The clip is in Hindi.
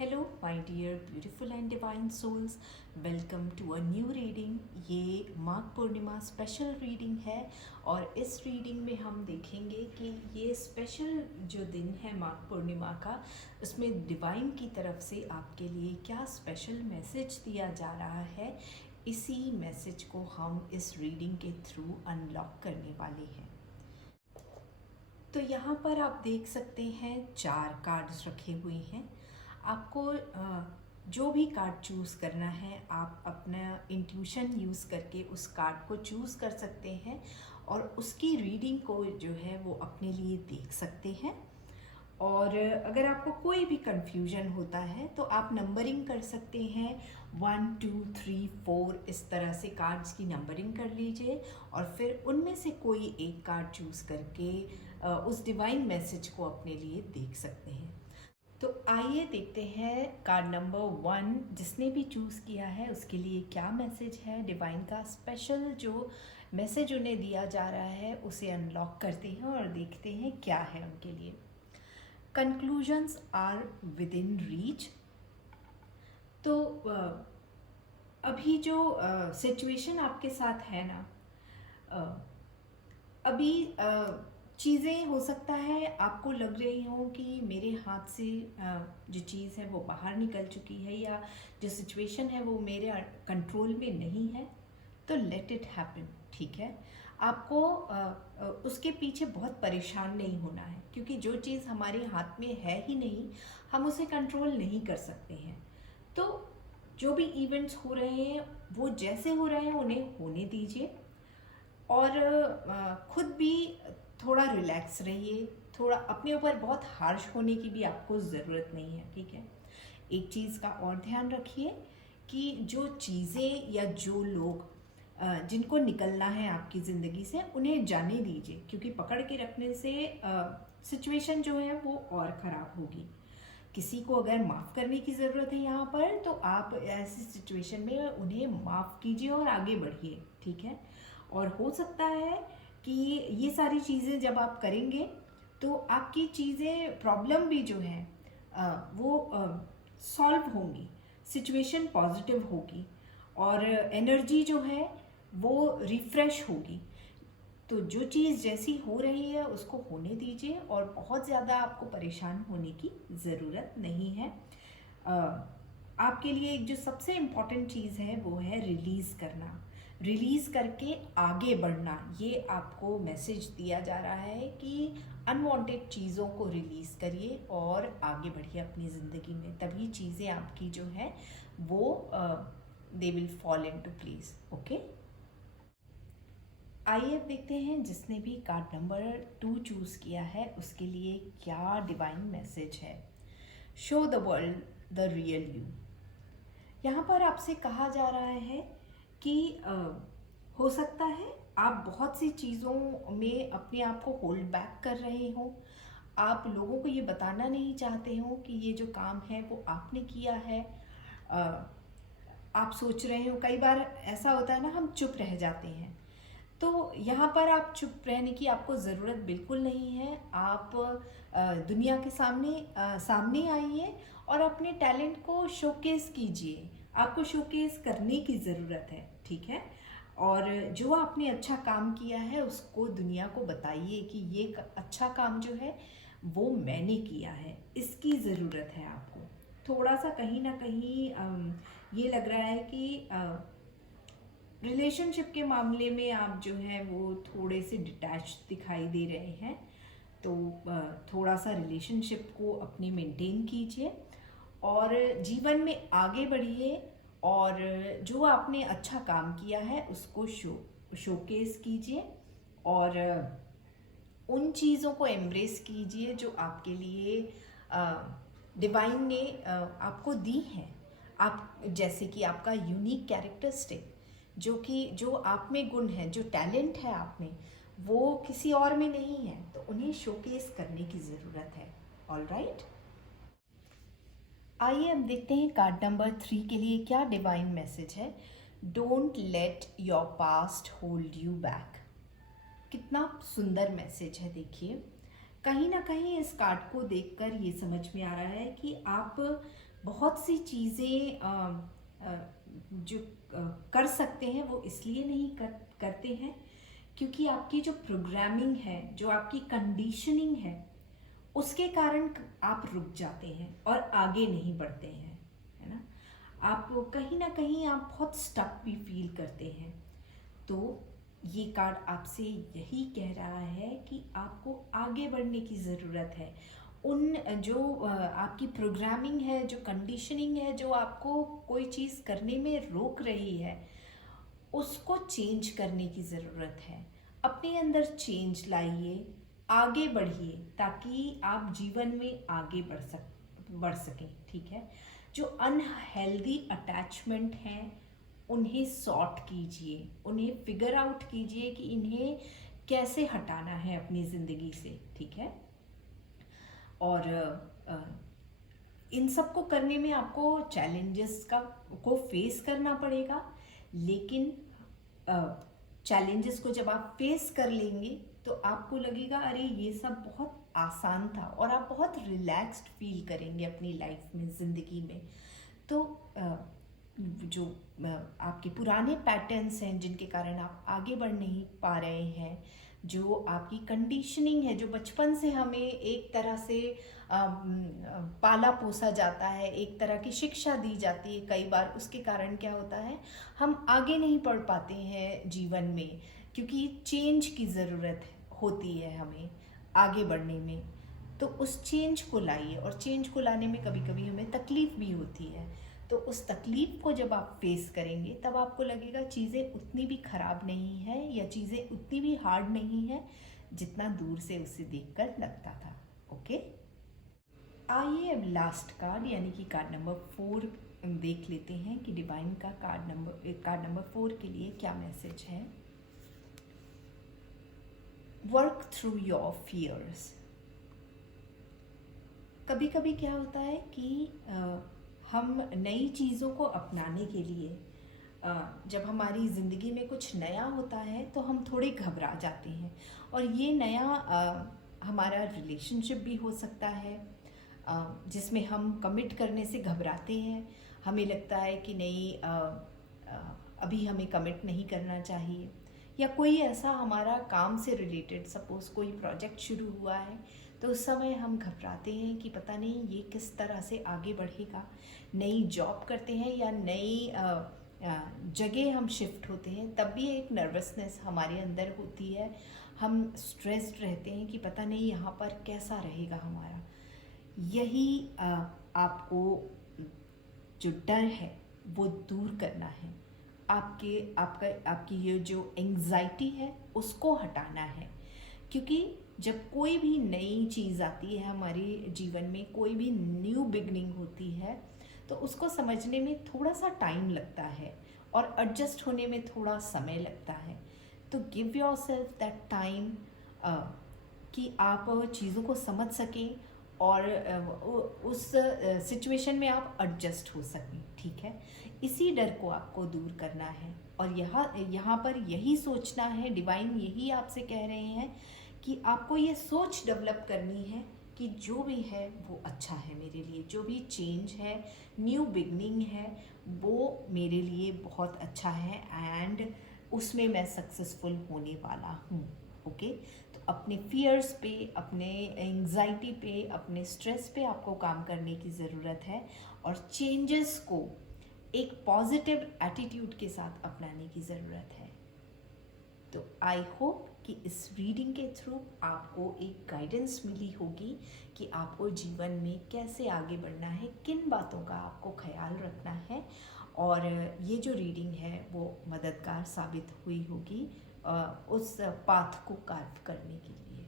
Hello my dear beautiful and divine souls, welcome to a new reading. ये माघ पूर्णिमा स्पेशल रीडिंग है और इस रीडिंग में हम देखेंगे कि ये स्पेशल जो दिन है माघ पूर्णिमा का, उसमें डिवाइन की तरफ से आपके लिए क्या स्पेशल मैसेज दिया जा रहा है। इसी मैसेज को हम इस रीडिंग के थ्रू अनलॉक करने वाले हैं। तो यहाँ पर आप देख सकते हैं 4 कार्ड्स रखे हुए हैं। आपको जो भी कार्ड चूज़ करना है, आप अपना इंट्यूशन यूज़ करके उस कार्ड को चूज़ कर सकते हैं और उसकी रीडिंग को जो है वो अपने लिए देख सकते हैं। और अगर आपको कोई भी कंफ्यूजन होता है तो आप नंबरिंग कर सकते हैं, 1 2 3 4 इस तरह से कार्ड्स की नंबरिंग कर लीजिए और फिर उनमें से कोई एक कार्ड चूज़ करके उस डिवाइन मैसेज को अपने लिए देख सकते हैं। तो आइए देखते हैं कार्ड नंबर 1 जिसने भी चूज़ किया है उसके लिए क्या मैसेज है। डिवाइन का स्पेशल जो मैसेज उन्हें दिया जा रहा है उसे अनलॉक करते हैं और देखते हैं क्या है उनके लिए। Conclusions are within reach. तो अभी जो सिचुएशन आपके साथ है ना, अभी चीज़ें हो सकता है आपको लग रही हो कि मेरे हाथ से जो चीज़ है वो बाहर निकल चुकी है या जो सिचुएशन है वो मेरे कंट्रोल में नहीं है, तो लेट इट हैपन। ठीक है, आपको उसके पीछे बहुत परेशान नहीं होना है, क्योंकि जो चीज़ हमारे हाथ में है ही नहीं, हम उसे कंट्रोल नहीं कर सकते हैं। तो जो भी इवेंट्स हो रहे हैं वो जैसे हो रहे हैं उन्हें होने दीजिए और खुद भी थोड़ा रिलैक्स रहिए। थोड़ा अपने ऊपर बहुत हार्श होने की भी आपको ज़रूरत नहीं है। ठीक है, एक चीज़ का और ध्यान रखिए कि जो चीज़ें या जो लोग जिनको निकलना है आपकी ज़िंदगी से उन्हें जाने दीजिए, क्योंकि पकड़ के रखने से सिचुएशन जो है वो और ख़राब होगी। किसी को अगर माफ़ करने की ज़रूरत है यहाँ पर, तो आप ऐसी सिचुएशन में उन्हें माफ़ कीजिए और आगे बढ़िए। ठीक है, और हो सकता है कि ये सारी चीज़ें जब आप करेंगे तो आपकी चीज़ें प्रॉब्लम भी जो है वो सॉल्व होंगी, सिचुएशन पॉजिटिव होगी और एनर्जी जो है वो रिफ़्रेश होगी। तो जो चीज़ जैसी हो रही है उसको होने दीजिए और बहुत ज़्यादा आपको परेशान होने की ज़रूरत नहीं है। आपके लिए एक जो सबसे इम्पॉर्टेंट चीज़ है वो है रिलीज़ करना, रिलीज़ करके आगे बढ़ना। ये आपको मैसेज दिया जा रहा है कि अनवांटेड चीज़ों को रिलीज़ करिए और आगे बढ़िए अपनी ज़िंदगी में, तभी चीज़ें आपकी जो है वो they will fall into place. Okay, आइए अब देखते हैं जिसने भी कार्ड नंबर 2 चूज़ किया है उसके लिए क्या डिवाइन मैसेज है। Show the world the real you. यहाँ पर आपसे कहा जा रहा है कि हो सकता है आप बहुत सी चीज़ों में अपने आप को होल्ड बैक कर रहे हो। आप लोगों को ये बताना नहीं चाहते हो कि ये जो काम है वो आपने किया है। आप सोच रहे हो, कई बार ऐसा होता है ना, हम चुप रह जाते हैं। तो यहाँ पर आप चुप रहने की आपको ज़रूरत बिल्कुल नहीं है। आप दुनिया के सामने आइए और अपने टैलेंट को शोकेस कीजिए। आपको शोकेस करने की ज़रूरत है। ठीक है, और जो आपने अच्छा काम किया है उसको दुनिया को बताइए कि ये अच्छा काम जो है वो मैंने किया है, इसकी ज़रूरत है आपको। थोड़ा सा कहीं ना कहीं ये लग रहा है कि रिलेशनशिप के मामले में आप जो है वो थोड़े से डिटैच दिखाई दे रहे हैं। तो थोड़ा सा रिलेशनशिप को अपने मेंटेन कीजिए और जीवन में आगे बढ़िए और जो आपने अच्छा काम किया है उसको शोकेस कीजिए और उन चीज़ों को एम्ब्रेस कीजिए जो आपके लिए डिवाइन ने आपको दी हैं। आप जैसे कि आपका यूनिक कैरेक्टरिस्टिक, जो आप में गुण है, जो टैलेंट है आप में, वो किसी और में नहीं है, तो उन्हें शोकेस करने की ज़रूरत है। ऑल राइट, आइए अब देखते हैं कार्ड नंबर 3 के लिए क्या डिवाइन मैसेज है। Don't let your past hold you back. कितना सुंदर मैसेज है। देखिए, कहीं ना कहीं इस कार्ड को देखकर ये समझ में आ रहा है कि आप बहुत सी चीज़ें जो कर सकते हैं वो इसलिए नहीं करते हैं क्योंकि आपकी जो प्रोग्रामिंग है, जो आपकी कंडीशनिंग है, उसके कारण आप रुक जाते हैं और आगे नहीं बढ़ते हैं, है ना। आप कहीं ना कहीं आप बहुत स्टक भी फील करते हैं। तो ये कार्ड आपसे यही कह रहा है कि आपको आगे बढ़ने की ज़रूरत है। उन जो आपकी प्रोग्रामिंग है, जो कंडीशनिंग है, जो आपको कोई चीज़ करने में रोक रही है, उसको चेंज करने की ज़रूरत है। अपने अंदर चेंज लाइए, आगे बढ़िए, ताकि आप जीवन में आगे बढ़ सकें, ठीक है। जो अनहेल्दी अटैचमेंट हैं उन्हें सॉर्ट कीजिए, उन्हें फिगर आउट कीजिए कि इन्हें कैसे हटाना है अपनी ज़िंदगी से, ठीक है। और अ, इन सब को करने में आपको चैलेंजेस को फेस करना पड़ेगा, लेकिन चैलेंजेस को जब आप फेस कर लेंगे तो आपको लगेगा अरे ये सब बहुत आसान था, और आप बहुत रिलैक्स्ड फील करेंगे अपनी लाइफ में, ज़िंदगी में। तो जो आपके पुराने पैटर्न्स हैं जिनके कारण आप आगे बढ़ नहीं पा रहे हैं, जो आपकी कंडीशनिंग है, जो बचपन से हमें एक तरह से पाला पोसा जाता है, एक तरह की शिक्षा दी जाती है, कई बार उसके कारण क्या होता है, हम आगे नहीं बढ़ पाते हैं जीवन में, क्योंकि चेंज की ज़रूरत होती है हमें आगे बढ़ने में। तो उस चेंज को लाइए, और चेंज को लाने में कभी कभी हमें तकलीफ़ भी होती है। तो उस तकलीफ़ को जब आप फेस करेंगे तब आपको लगेगा चीज़ें उतनी भी ख़राब नहीं है, या चीज़ें उतनी भी हार्ड नहीं है जितना दूर से उसे देखकर लगता था। ओके, आइए अब लास्ट कार्ड यानी कि कार्ड नंबर 4 देख लेते हैं कि डिवाइन का कार्ड नंबर 4 के लिए क्या मैसेज है। Work through your fears. कभी कभी क्या होता है कि हम नई चीज़ों को अपनाने के लिए, जब हमारी ज़िंदगी में कुछ नया होता है तो हम थोड़े घबरा जाते हैं, और ये नया हमारा रिलेशनशिप भी हो सकता है, जिसमें हम कमिट करने से घबराते हैं। हमें लगता है कि नहीं, अभी हमें कमिट नहीं करना चाहिए, या कोई ऐसा हमारा काम से रिलेटेड, सपोज़ कोई प्रोजेक्ट शुरू हुआ है तो उस समय हम घबराते हैं कि पता नहीं ये किस तरह से आगे बढ़ेगा। नई जॉब करते हैं या नई जगह हम शिफ्ट होते हैं, तब भी एक नर्वसनेस हमारे अंदर होती है। हम स्ट्रेस्ड रहते हैं कि पता नहीं यहाँ पर कैसा रहेगा हमारा। यही आपको जो डर है वो दूर करना है। आपकी ये जो एंग्जाइटी है उसको हटाना है, क्योंकि जब कोई भी नई चीज़ आती है हमारे जीवन में, कोई भी न्यू बिगनिंग होती है, तो उसको समझने में थोड़ा सा टाइम लगता है और एडजस्ट होने में थोड़ा समय लगता है। तो give your self that time कि आप चीज़ों को समझ सकें और उस सिचुएशन में आप एडजस्ट हो सकें, ठीक है। इसी डर को आपको दूर करना है, और यहाँ पर यही सोचना है, डिवाइन यही आपसे कह रहे हैं कि आपको ये सोच डेवलप करनी है कि जो भी है वो अच्छा है मेरे लिए, जो भी चेंज है, न्यू बिगनिंग है, वो मेरे लिए बहुत अच्छा है, एंड उसमें मैं सक्सेसफुल होने वाला हूँ। ओके, तो अपने फियर्स पे, अपने एंग्जाइटी पे, अपने स्ट्रेस पे आपको काम करने की ज़रूरत है, और चेंजेस को एक पॉजिटिव एटीट्यूड के साथ अपनाने की ज़रूरत है। तो आई होप कि इस रीडिंग के थ्रू आपको एक गाइडेंस मिली होगी कि आपको जीवन में कैसे आगे बढ़ना है, किन बातों का आपको ख्याल रखना है, और ये जो रीडिंग है वो मददगार साबित हुई होगी उस पाथ को कार्व करने के लिए।